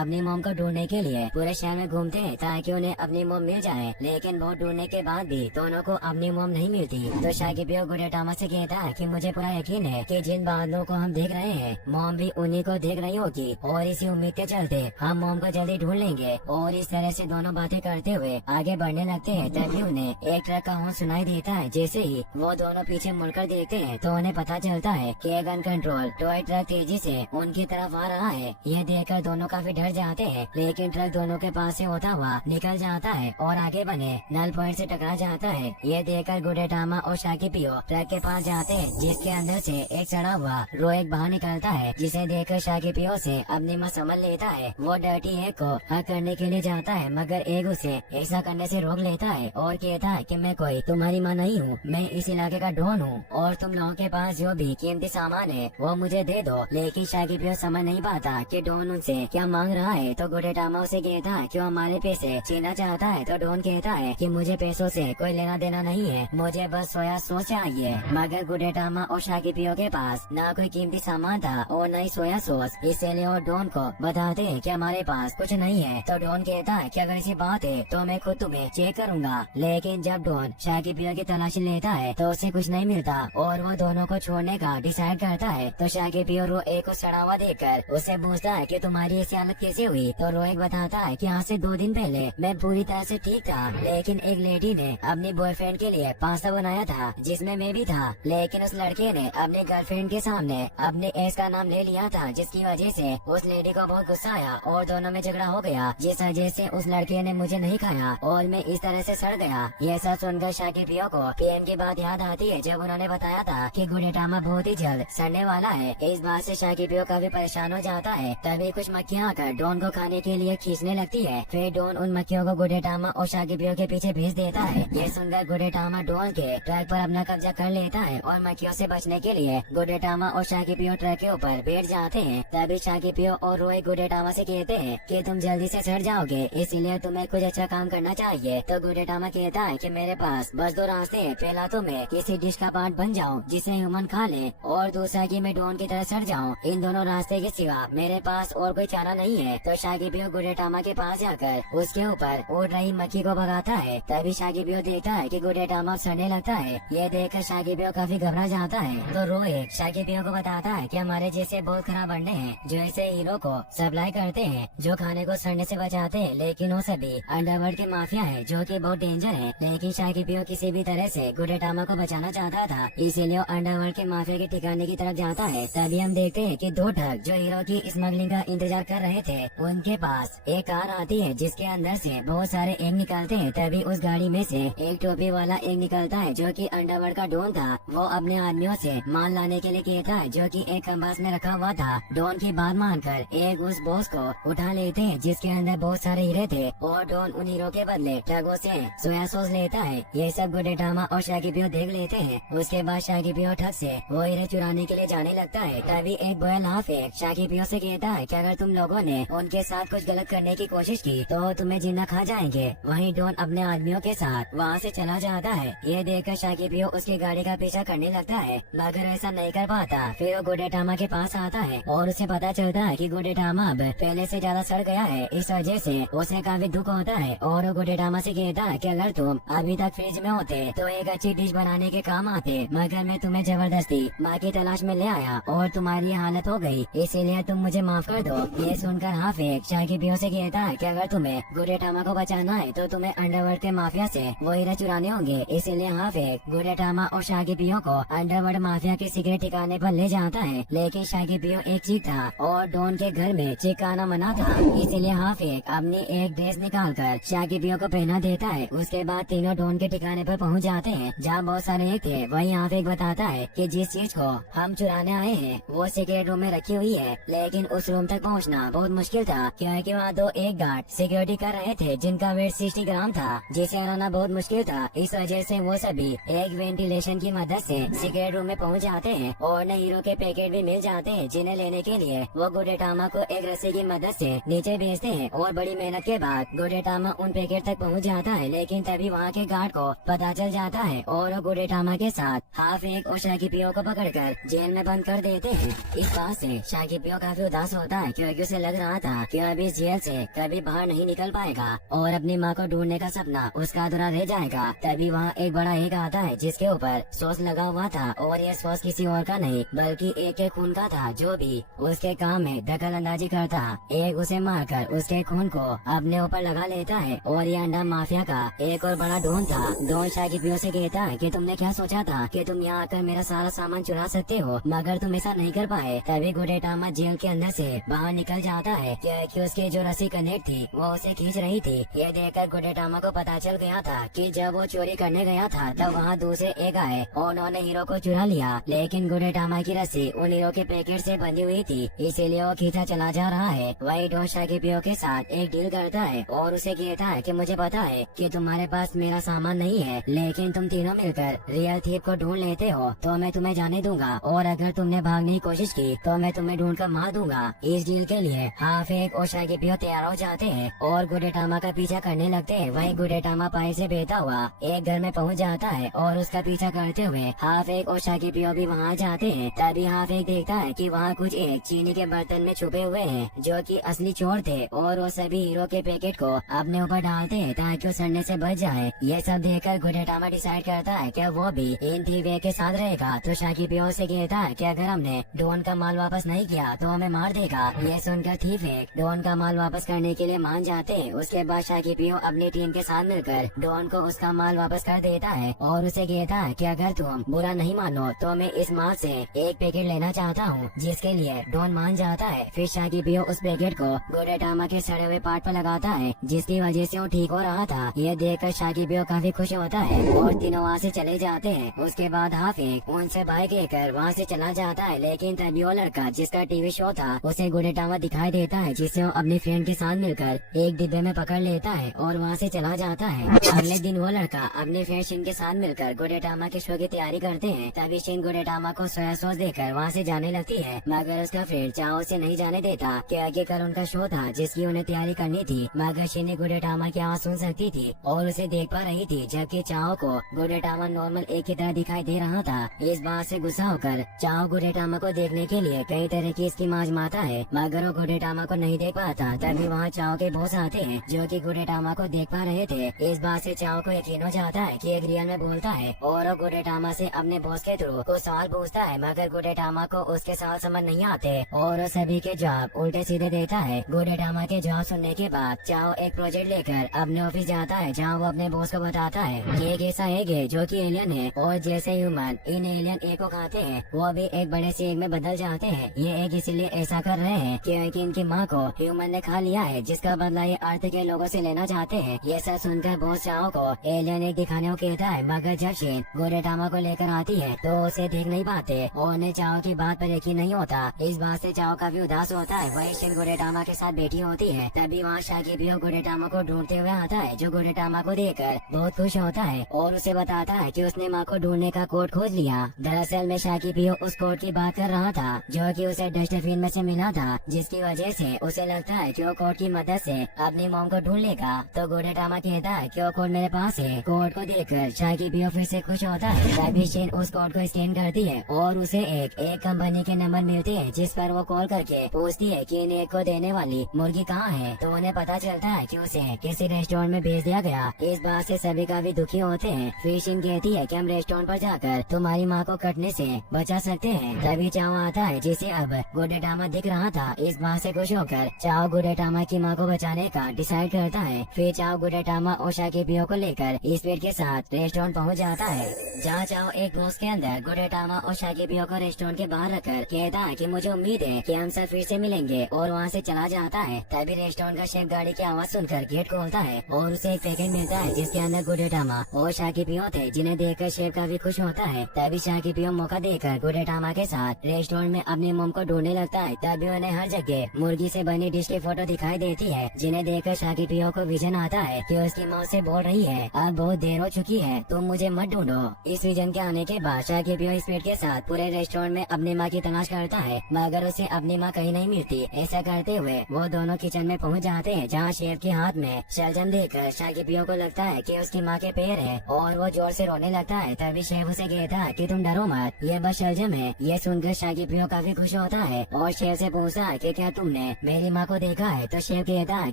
अपनी मोम को ढूंढने के लिए पूरे शहर में घूमते हैं ताकि उन्हें अपनी मोम मिल जाए, लेकिन बहुत ढूंढने के बाद भी दोनों को अपनी मोम नहीं मिलती। तो शाकिबियो गुडेटामा से कहता है कि मुझे पूरा यकीन है कि जिन बादलों को हम देख रहे हैं मोम भी उन्हीं को देख रही होगी, और इसी उम्मीद के चलते हम मोम को जल्दी ढूंढ लेंगे। और इस तरह से दोनों बातें करते हुए आगे बढ़ने लगते हैं। तभी उन्हें एक ट्रक का हॉर्न सुनाई देता है। जैसे ही वो दोनों पीछे मुड़कर देखते हैं तो उन्हें पता चलता है कि गन कंट्रोल टॉय ट्रक तेजी से उनकी तरफ आ रहा है। यह देखकर दोनों काफी डर जाते हैं, लेकिन ट्रक दोनों के पास से होता हुआ निकल जाता है और आगे बने नल पॉइंट से टकरा जाता है। यह देखकर गुडेटामा और शाकिबियो ट्रक के पास जाते हैं, जिसके अंदर से एक सड़ा हुआ रोएक बाहर निकलता है, जिसे देखकर शाकिबियो से अपनी माँ समझ लेता है। वो डर्टी एक को हक करने के लिए जाता है, मगर एक उसे ऐसा करने से रोक लेता है और कहता है कि मैं कोई तुम्हारी माँ नहीं हूँ, मैं इस इलाके का डॉन हूँ और तुम लोगों के पास जो भी कीमती सामान है वो मुझे दे दो। लेकिन शाकिबियो समझ नहीं पाता कि डॉन उनसे क्या मांग रहा है। तो गुडेटामा उसे कहता है कि वो हमारे पैसे छीनना चाहता है। तो डॉन कहता है कि मुझे पैसों से कोई लेना देना नहीं है, मुझे बस सोया सॉस चाहिए। मगर गुडेटामा और शाकिबियो के पास ना कोई कीमती सामान था और न ही सोया सॉस, इसलिए वो डॉन को बताते हैं कि हमारे पास कुछ नहीं है। तो डॉन कहता है कि अगर ऐसी बात है तो मैं खुद तुम्हें चेक करूंगा। लेकिन जब डॉन शाकिबियो की तलाशी लेता है तो उसे कुछ नहीं मिलता और वो दोनों को छोड़ने का डिसाइड करता है। तो शाकिबियो रोएक को सड़ा हुआ देखकर उससे पूछता है कि तुम्हारी ऐसी हालत कैसे हुई। तो रोएक बताता है कि आज से 2 दिन पहले मैं पूरी तरह से ठीक था, लेकिन एक लेडी ने अपने बॉयफ्रेंड के लिए पास्ता बनाया था जिसमें मैं भी था, लेकिन उस लड़के ने अपने गर्लफ्रेंड के सामने अपने एक्स का नाम ले लिया था, जिसकी वजह से उस लेडी को बहुत गुस्सा आया और दोनों में झगड़ा हो गया, जिस वजह से उस लड़के ने मुझे नहीं खाया और मैं इस तरह से सड़ गया। यह सब सुनकर शाकिबियो को पीएम की बात याद आती है जब उन्होंने बताया था कि गुडेटामा बहुत ही जल्द सड़ने वाला है। इस बात से शाकिबियो काफी परेशान हो जाता है। तभी कुछ मक्खियाँ आकर डॉन को खाने के लिए खींचने लगती है। फिर डॉन उन मक्खियों को गुडेटामा और शाकिबियो के पीछे भेज देता है। ये सुनकर गुडेटामा डॉन के ट्रक पर अपना कब्जा कर लेता है और मक्खियों से बचने के लिए गुडेटामा और शाकिबियो ट्रक के ऊपर बैठ जाते हैं। तभी शाकिबियो और रोए गुडेटामा से कहते हैं कि तुम जल्दी से सड़ जाओगे, इसलिए तुम्हें कुछ अच्छा काम करना चाहिए। तो गुडेटामा कहता है कि मेरे पास बस 2 रास्ते हैं, पहला तो मैं किसी डिश का पार्ट बन जाऊं जिसे ह्यूमन खा ले, और दूसरा कि मैं डॉन की तरह सड़ जाऊं। इन दोनों रास्ते के सिवा मेरे पास और कोई चारा नहीं है। तो शाकिबियो गुडेटामा के पास जाकर उसके ऊपर उड़ रही मक्खी को भगाता है। तभी शाकिबियो देखता है कि गुडेटामा सड़ने लगता है। यह देखकर शाकिबियो काफी घबरा जाता है। तो रोए शाकिबियो को बताता है कि हमारे जैसे बहुत खराब अंडे हैं जो ऐसे हीरो को सप्लाई करते हैं जो खाने को सड़ने से बचाते हैं, लेकिन वो सभी अंडरवर्ल्ड के माफिया है जो कि बहुत डेंजर है। लेकिन शाकिबियो किसी भी तरह से गुडेटामा को बचाना चाहता था, इसीलिए वो अंडरवर्ल्ड के माफिया के ठिकाने की तरफ जाता है। तभी हम देखते हैं कि 2 ठग जो हीरो की स्मगलिंग का इंतजार कर रहे थे, उनके पास एक कार आती है जिसके अंदर से बहुत सारे एग निकलते हैं। तभी उस गाड़ी में से एक टोपी वाला एग निकलता है जो कि अंडरवर्ल्ड का डॉन था। वो अपने आदमियों से माल लाने के लिए कहता है जो कि एक कंपास में रखा हुआ था। डॉन की बात मानकर एक उस बॉस को उठा लेते हैं जिसके अंदर बहुत सारे हीरे थे, और डॉन उन हीरो के बदले ठगों से सोया सॉस लेता है। ये सब गुडेटामा और शाकिबियो देख लेते हैं। उसके बाद शाकिबियो ठग से वो हीरे चुराने के लिए जाने लगता है। तभी एक बॉयल हाफ शाकिबियो से कहता है कि अगर तुम लोगों ने उनके साथ कुछ गलत करने की कोशिश की तो तुम्हें जिंदा खा जाएंगे। वहीं डॉन अपने आदमियों के साथ वहाँ से चला जाता है। ये देखकर शाकिबियो उसकी गाड़ी का पीछा करने लगता है, मगर ऐसा नहीं कर पाता। फिर वो गुडेटामा के पास आता है और उसे पता चलता है कि गुडेटामा अब पहले से ज्यादा सड़ गया है। इस वजह से उसे काफी दुख होता है और वो गुडेटामा से कहता है कि अगर तुम अभी तक फ्रिज में होते तो एक अच्छी डिश बनाने के काम आते, मगर मैं तुम्हें जबरदस्ती माँ की तलाश में ले आया और तुम्हारी हालत हो गई, इसीलिए तुम मुझे माफ कर दो। ये सुनकर हाफिज शाकिबियो से कहता है कि अगर तुम्हें गुडेटामा को बचाना है तो तुम्हें अंडरवर्ल्ड के माफिया से वो हीरे चुराने होंगे। इसीलिए हाफिज गुडेटामा और शाकिबियो को अंडरवर्ल्ड माफिया के सीक्रेट ठिकाने पर ले जाता है। लेकिन शाकिबियो एक चीक था और डॉन के घर में चिक आना मना था, इसीलिए हाफिज अपनी एक ड्रेस निकाल कर शाकिबियो को पहना देता है। उसके बाद तीनों डॉन के ठिकाने पर पहुंच जाते हैं जहाँ बहुत सारे एक थे। वहीं हाफिज बताता है कि जिस चीज को हम चुराने आए हैं वो सीक्रेट रूम में रखी हुई है, लेकिन उस रूम तक पहुंचना बहुत मुश्किल था क्योंकि वहाँ 2 एक गार्ड सिक्योरिटी कर रहे थे जिनका वेट 60 ग्राम था, जिसे हराना बहुत मुश्किल था। इस वजह से वो सभी एक वेंटिलेशन की मदद से सीक्रेट रूम में पहुंच जाते हैं और न हीरो के पैकेट भी मिल जाते हैं, जिन्हें लेने के लिए वो गुडेटामा को एक रस्सी की मदद से नीचे भेजते हैं। और बड़ी मेहनत के बाद गुडेटामा उन पैकेट तक पहुंच जाता है, लेकिन तभी वहाँ के गार्ड को पता चल जाता है और वो गुडेटामा के साथ हाफिज और शाकिबियो को पकड़कर जेल में बंद कर देते हैं। इस बात से शाकिबियो काफी उदास होता है क्योंकि उसे लग रहा रहा था कि अब इस जेल से कभी बाहर नहीं निकल पाएगा और अपनी माँ को ढूंढने का सपना उसका अधूरा रह जाएगा। तभी वहाँ एक बड़ा एक आता है जिसके ऊपर सॉस लगा हुआ था और ये सॉस किसी और का नहीं बल्कि एक के खून का था, जो भी उसके काम में दखल अंदाजी करता। एक उसे मारकर उसके खून को अपने ऊपर लगा लेता है और ये अंडा माफिया का एक और बड़ा डॉन था। डॉन शाकिबियो से कहता है कि तुमने क्या सोचा था कि तुम यहाँ आकर मेरा सारा सामान चुरा सकते हो, मगर तुम ऐसा नहीं कर पाए। तभी गुडेटामा जेल के अंदर से बाहर निकल जाता है कि उसकी जो रस्सी कनेक्ट थी वो उसे खींच रही थी। ये देखकर गुडेटामा को पता चल गया था कि जब वो चोरी करने गया था तब वहाँ दूसरे एक आए और उन्होंने हीरो को चुरा लिया, लेकिन गुडेटामा की रस्सी उन हीरो के पैकेट से बंधी हुई थी, इसीलिए वो खींचा चला जा रहा है। वही डॉन शाकिबियो के साथ एक डील करता है और उसे कहता है कि मुझे पता है कि तुम्हारे पास मेरा सामान नहीं है, लेकिन तुम तीनों मिलकर रियल थीफ को ढूंढ लेते हो तो मैं तुम्हें जाने दूंगा, और अगर तुमने भागने की कोशिश की तो मैं तुम्हें ढूंढ कर मार दूंगा। इस डील के लिए हाफेक और शाकिबियो तैयार हो जाते हैं और गुडेटामा का पीछा करने लगते हैं। वही गुडेटामा पाइप से बहता हुआ एक घर में पहुंच जाता है और उसका पीछा करते हुए हाफेक और शाकिबियो भी वहाँ जाते हैं। तभी हाफेक देखता है कि वहाँ कुछ एक चीनी के बर्तन में छुपे हुए हैं जो कि असली चोर थे, और वो सभी हीरो के पैकेट को अपने ऊपर डालते हैं ताकि वो सड़ने से बच जाए। ये सब देखकर गुडेटामा डिसाइड करता है कि वो भी इन थीवे के साथ रहेगा। तो शाकिबियो से कहता है कि अगर हमने डॉन का माल वापस नहीं किया तो हमें मार देगा। ये सुनकर थीवे डॉन का माल वापस करने के लिए मान जाते हैं। उसके बाद शाकिबियो अपनी टीम के साथ मिलकर डॉन को उसका माल वापस कर देता है और उसे कहता है कि अगर तुम बुरा नहीं मानो तो मैं इस माल से एक पैकेट लेना चाहता हूँ, जिसके लिए डॉन मान जाता है। फिर शाकिबियो उस पैकेट को गुडेटामा के सड़े हुए पार्ट पर लगाता है, जिसकी वजह से वो ठीक हो रहा था। ये देखकर शाकिबियो काफी खुश होता है और तीनों वहाँ से चले जाते हैं। उसके बाद हाफिक उनसे बाइक लेकर वहाँ से चला जाता है, लेकिन तभी वो लड़का जिसका टीवी शो था उसे गुडेटामा दिखाई देता है, जिसे वो अपने फ्रेंड के साथ मिलकर एक डिब्बे में पकड़ लेता है और वहाँ से चला जाता है। अगले दिन वो लड़का अपने फ्रेंड शिन के साथ मिलकर गुडेटामा के शो की तैयारी करते हैं। तभी शिन गुडेटामा को सोया सॉस देकर वहाँ से जाने लगती है, मगर उसका फ्रेंड चाओ उसे नहीं जाने देता कि आगे कल उनका शो था जिसकी उन्हें तैयारी करनी थी। मगर शिन गुडेटामा की आवाज सुन सकती थी और उसे देख पा रही थी, जबकि चाओ को गुडेटामा नॉर्मल एक की तरह दिखाई दे रहा था। इस बात से गुस्सा होकर चाओ गुडेटामा को देखने के लिए कई तरह की स्कीम आजमाता है, मगर वो गुडेटामा को नहीं देख पाता। तभी वहाँ चाओ के बॉस आते हैं जो कि गुडेटामा को देख पा रहे थे। इस बात से चाओ को यकीन हो जाता है कि एक रियल में बोलता है और वो गुडेटामा से अपने बॉस के थ्रू को सवाल पूछता है, मगर गुडेटामा को उसके सवाल समझ नहीं आते और वो सभी के जवाब उल्टे सीधे देता है। गुडेटामा के जवाब सुनने के बाद चाओ एक प्रोजेक्ट लेकर अपने ऑफिस जाता है, जहाँ वो अपने बॉस को बताता है कि एक ऐसा एग है जो कि एलियन है, और जैसे ह्यूमन इन एलियन एग को खाते हैं वो भी एक बड़े से एग में बदल जाते हैं। ये एग इसीलिए ऐसा कर रहे हैं क्योंकि इनकी माँ को ह्यूमन ने खा लिया है, जिसका बदला ये अर्थ के लोगों से लेना चाहते हैं। ये सब सुनकर बॉस चाओ को एलियन एग दिखाने को कहता है, मगर जब शिन गुडेटामा को लेकर आती है तो उसे देख नहीं पाते और उन्हें चाओ की बात पर यकीन नहीं होता। इस बात से चाओ काफी उदास होता है। वही शिन गुडेटामा के साथ बैठी होती है। तभी वहाँ शाकिबियो गुडेटामा को ढूंढते हुए आता है, जो गुडेटामा को देखकर बहुत खुश होता है और उसे बताता है कि उसने माँ को ढूंढने का कोड खोज लिया। दरअसल में शाकिबियो उस कोड की बात कर रहा था जो कि उसे डस्टबिन में से मिला था, जिसकी वजह से उसे लगता है कि वो कोड की मदद से अपनी मॉम को ढूंढ लेगा। तो गुडेटामा कहता है कि वो कोड मेरे पास है। कोड को देखकर शाकिबियो फिर से खुश होता है। तभी शिन उस कोड को स्कैन करती है और उसे एक कंपनी के नंबर मिलते हैं, जिस पर वो कॉल करके पूछती है कि इन एग को देने वाली मुर्गी कहाँ है। तो उन्हें पता चलता है कि उसे किसी रेस्टोरेंट में भेज दिया गया। इस बात से सभी काफी दुखी होते हैं। फिर शिन कहती है कि हम रेस्टोरेंट पर जाकर तुम्हारी माँ को कटने से बचा सकते हैं। तभी चाओ आता है, जिसे अब गुडेटामा दिख रहा था। इस बात से खुश होकर चाओ गुडेटामा की माँ को बचाने का डिसाइड करता है। फिर चाओ गुडेटामा और शाकिबियो को लेकर स्पीड के साथ रेस्टोरेंट पहुँच जाता है, जहाँ चाओ एक बॉक्स के अंदर गुडेटामा और शाकिबियो को रेस्टोरेंट के बाहर रखकर कहता है कि मुझे उम्मीद है कि हम सब फिर से मिलेंगे, और वहाँ से चला जाता है। तभी रेस्टोरेंट का शेफ गाड़ी की आवाज सुनकर गेट खोलता है और उसे एक पैकेट मिलता है जिसके अंदर गुडेटामा और शाकिबियो थे, जिन्हें देखकर शेफ काफी खुश होता है। तभी शाकिबियो मौका देकर गुडेटामा के साथ रेस्टोरेंट में अपनी मॉम को ढूंढने लगता है। तभी उन्हें हर जगह मुर्गी से बनी डिश की फोटो दिखाई देती है, जिन्हें देखकर शाकिबियो को विजन आता है कि उसकी माँ से बोल रही है, अब बहुत देर हो चुकी है, तुम मुझे मत ढूंढो। इस विजन के आने के बाद शाकिबियो स्पीड के साथ पूरे रेस्टोरेंट में अपनी माँ की तलाश करता है, मगर उसे अपनी माँ कहीं नहीं मिलती। ऐसा करते हुए वो दोनों किचन में पहुँच जाते हैं, जहाँ शेफ के हाथ में शलजम देखकर शाकिबियो को लगता है कि उसकी माँ के पैर है और वो जोर से रोने लगता है। तभी शेफ उसे कहता है कि तुम डरो मत, ये बस शलजम है। ये सुनकर शाकिबियो काफी खुश होता है और शेफ से पूछता है कि क्या तुमने ने मेरी माँ को देखा है। तो शेफ कहता है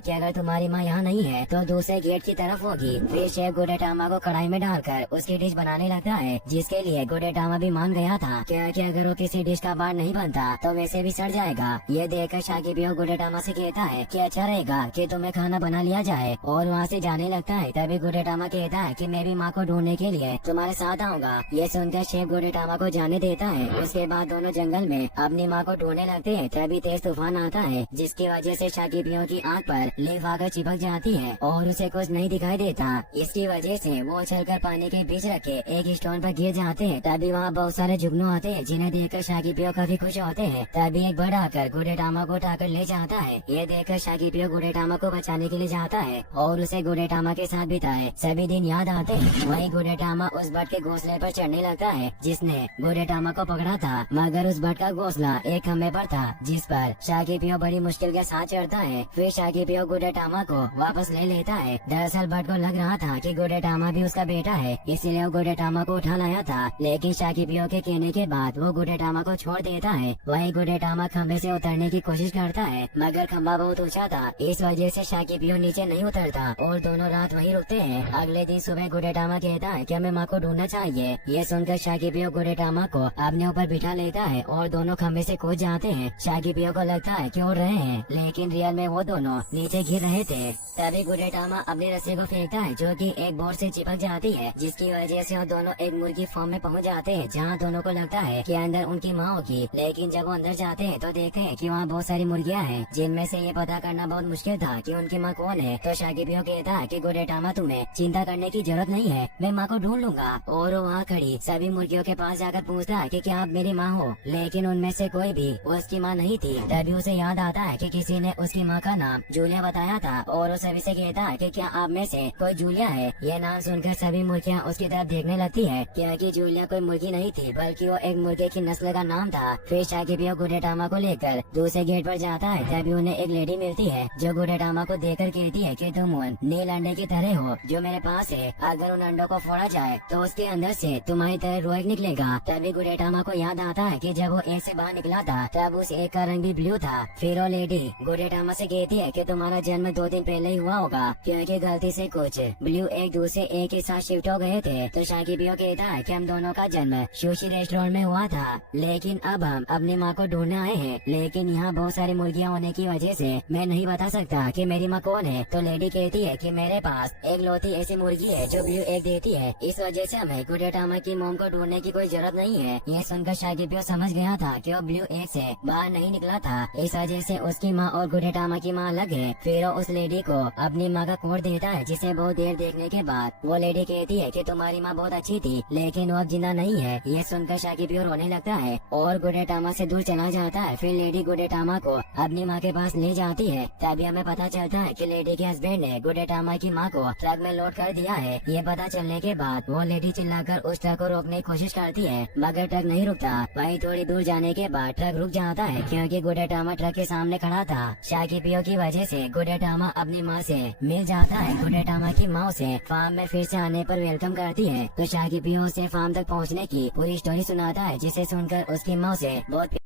कि अगर तुम्हारी माँ यहाँ नहीं है तो दूसरे गेट की तरफ होगी। फिर शेफ गुडेटामा को कढ़ाई में डालकर उसकी डिश बनाने लगता है, जिसके लिए गुडेटामा भी मान गया था कि अगर वो किसी डिश का बार नहीं बनता तो वैसे भी सड़ जाएगा। ये देखकर शाकिबियो गुडेटामा से कहता है कि अच्छा रहेगा कि तुम्हें खाना बना लिया जाए, और वहाँ से जाने लगता है। तभी गुडेटामा कहता है कि मैं भी माँ को ढूंढने के लिए तुम्हारे साथ आऊंगा। ये सुनकर शेफ गुडेटामा को जाने देता है। उसके बाद दोनों जंगल में अपनी माँ को ढूंढने लगते हैं। तभी तेज तूफान आता है, जिसकी वजह से शाकिबियो की आँख पर लीफ आकर चिपक जाती है और उसे कुछ नहीं दिखाई देता। इसकी वजह से वो उछलकर पानी के बीच रखे एक स्टोन पर गिर जाते हैं। तभी वहाँ बहुत सारे जुगनू आते हैं, जिन्हें देखकर शाकिबियो काफी खुश होते हैं। तभी एक बर्ड आकर गुडेटामा को उठाकर ले जाता है। ये देखकर शाकिबियो गुडेटामा को बचाने के लिए जाता है और उसे गुडेटामा के साथ बिताए सभी दिन याद आते हैं। वहीं गुडेटामा उस बर्ड के घोंसले पर चढ़ने लगता है जिसने गुडेटामा को पकड़ा था, मगर उस बर्ड का घोंसला एक खम्भे पर था, जिस पर शाकिबियो बड़ी मुश्किल के साथ चढ़ता है। फिर शाकिबियो गुडेटामा को वापस ले लेता है। दरअसल बर्ड को लग रहा था कि गुडेटामा भी उसका बेटा है, इसलिए वो गुडेटामा को उठा लाया था। लेकिन शाकिबियो के कहने के बाद वो गुडेटामा को छोड़ देता है। वहीं गुडेटामा खम्भे से उतरने की कोशिश करता है, मगर खम्भा बहुत ऊंचा था, इस वजह से शाकिबियो नीचे नहीं उतरता और दोनों रात वहीं रुकते हैं। अगले दिन सुबह गुडेटामा कहता है कि हमें माँ को ढूंढना चाहिए। ये सुनकर शाकिबियो गुडेटामा को अपने ऊपर बिठा लेता है और दोनों खम्भे से कूद जाते हैं। शाकिबियो को लगता है कि उड़ रहे हैं, लेकिन रियल में वो दोनों नीचे गिर रहे थे। तभी गुडेटामा अपनी रस्सी को फेंकता है, जो कि एक बोर्ड से चिपक जाती है, जिसकी वजह से वो दोनों एक मुर्गी फार्म में पहुंच जाते हैं, जहां दोनों को लगता है कि अंदर उनकी माँ होगी। लेकिन जब वो अंदर जाते हैं तो देखते हैं कि वहाँ बहुत सारी मुर्गियाँ हैं, जिनमें से ये पता करना बहुत मुश्किल था कि उनकी माँ कौन है। तो शाकिबियो कहता है कि गुडेटामा तुम्हें चिंता करने की जरूरत नहीं है, मैं माँ को ढूंढ लूंगा। और वो वहाँ खड़ी सभी मुर्गियों के पास जाकर पूछता है कि क्या आप मेरी माँ हो, लेकिन उनमें से कोई भी उसकी माँ नहीं थी। तभी उसे याद आता है कि किसी ने उसकी माँ का नाम जूलिया बताया था, और वो सभी से कहता है कि क्या आप में से कोई जूलिया है। ये नाम सुनकर सभी मुर्गियाँ उसकी तरफ देखने लगती है, क्योंकि जूलिया कोई मुर्गी नहीं थी, बल्कि वो एक मुर्गे की नस्ल का नाम था। फिर शाकिबियो गुडेटामा को लेकर दूसरे गेट पर जाता है। तभी उन्हें एक लेडी मिलती है, जो गुडेटामा को देखकर कहती है कि तुम उन नील अंडे की तरह हो जो मेरे पास है, अगर उन अंडों को फोड़ा जाए तो उसके अंदर से तुम्हारी तरह रोएग निकलेगा। तभी गुडेटामा को याद आता है कि जब वो एक से बाहर निकला था तब उस एक का रंग भी ब्लू था। फिर वो लेडी गुडेटामा से कहती है कि तुम्हारा जन्म 2 दिन पहले ही हुआ होगा, क्योंकि गलती से कुछ ब्लू एक दूसरे एक के साथ शिफ्ट हो गए थे। तो शाकिबियो कहता है कि हम दोनों का जन्म सुशी रेस्टोरेंट में हुआ था, लेकिन अब हम अपनी माँ को ढूंढने आए हैं, लेकिन यहाँ बहुत सारी मुर्गियाँ होने की वजह से मैं नहीं बता सकता कि मेरी माँ कौन है। तो लेडी कहती है कि मेरे पास एक लौती ऐसी मुर्गी है जो ब्लू एग देती है, इस वजह से हमें गुडेटामा की मोम को ढूंढने की कोई जरूरत नहीं है। ये सुनकर शाकिबियो समझ गया था कि वो ब्लू एग से बाहर नहीं निकला था, इस वजह से उसकी माँ और गुडेटामा की माँ अलग है। फिर वो उस लेडी को अपनी माँ का कोड देता है, जिसे बहुत देर देखने के बाद वो लेडी कहती है कि तुम्हारी माँ बहुत अच्छी थी, लेकिन वो अब जिंदा नहीं है। ये सुनकर शाकिबियो रोने लगता है और गुडेटामा से दूर चला जाता है। फिर लेडी गुडेटामा को अपनी माँ के पास ले जाती है। तभी हमें पता चलता है कि लेडी के हस्बैंड ने गुडेटामा की माँ को ट्रक में लोड कर दिया है। ये पता चलने के बाद वो लेडी चिल्लाकर उस ट्रक को रोकने की कोशिश करती है, मगर ट्रक नहीं रुकता। वहीं थोड़ी दूर जाने के बाद ट्रक रुक जाता है, क्योंकि गुडेटामा ट्रक के सामने खड़ा था। शाकिबियो की वजह से गुडेटामा अपनी माँ से मिल जाता है। गुडेटामा की माँ उसे फार्म में फिर से आने पर वेलकम करती है। तो शाकिबियो उसे फार्म तक पहुँचने की पूरी स्टोरी सुनाता है, जिसे सुनकर उसकी माँ से बहुत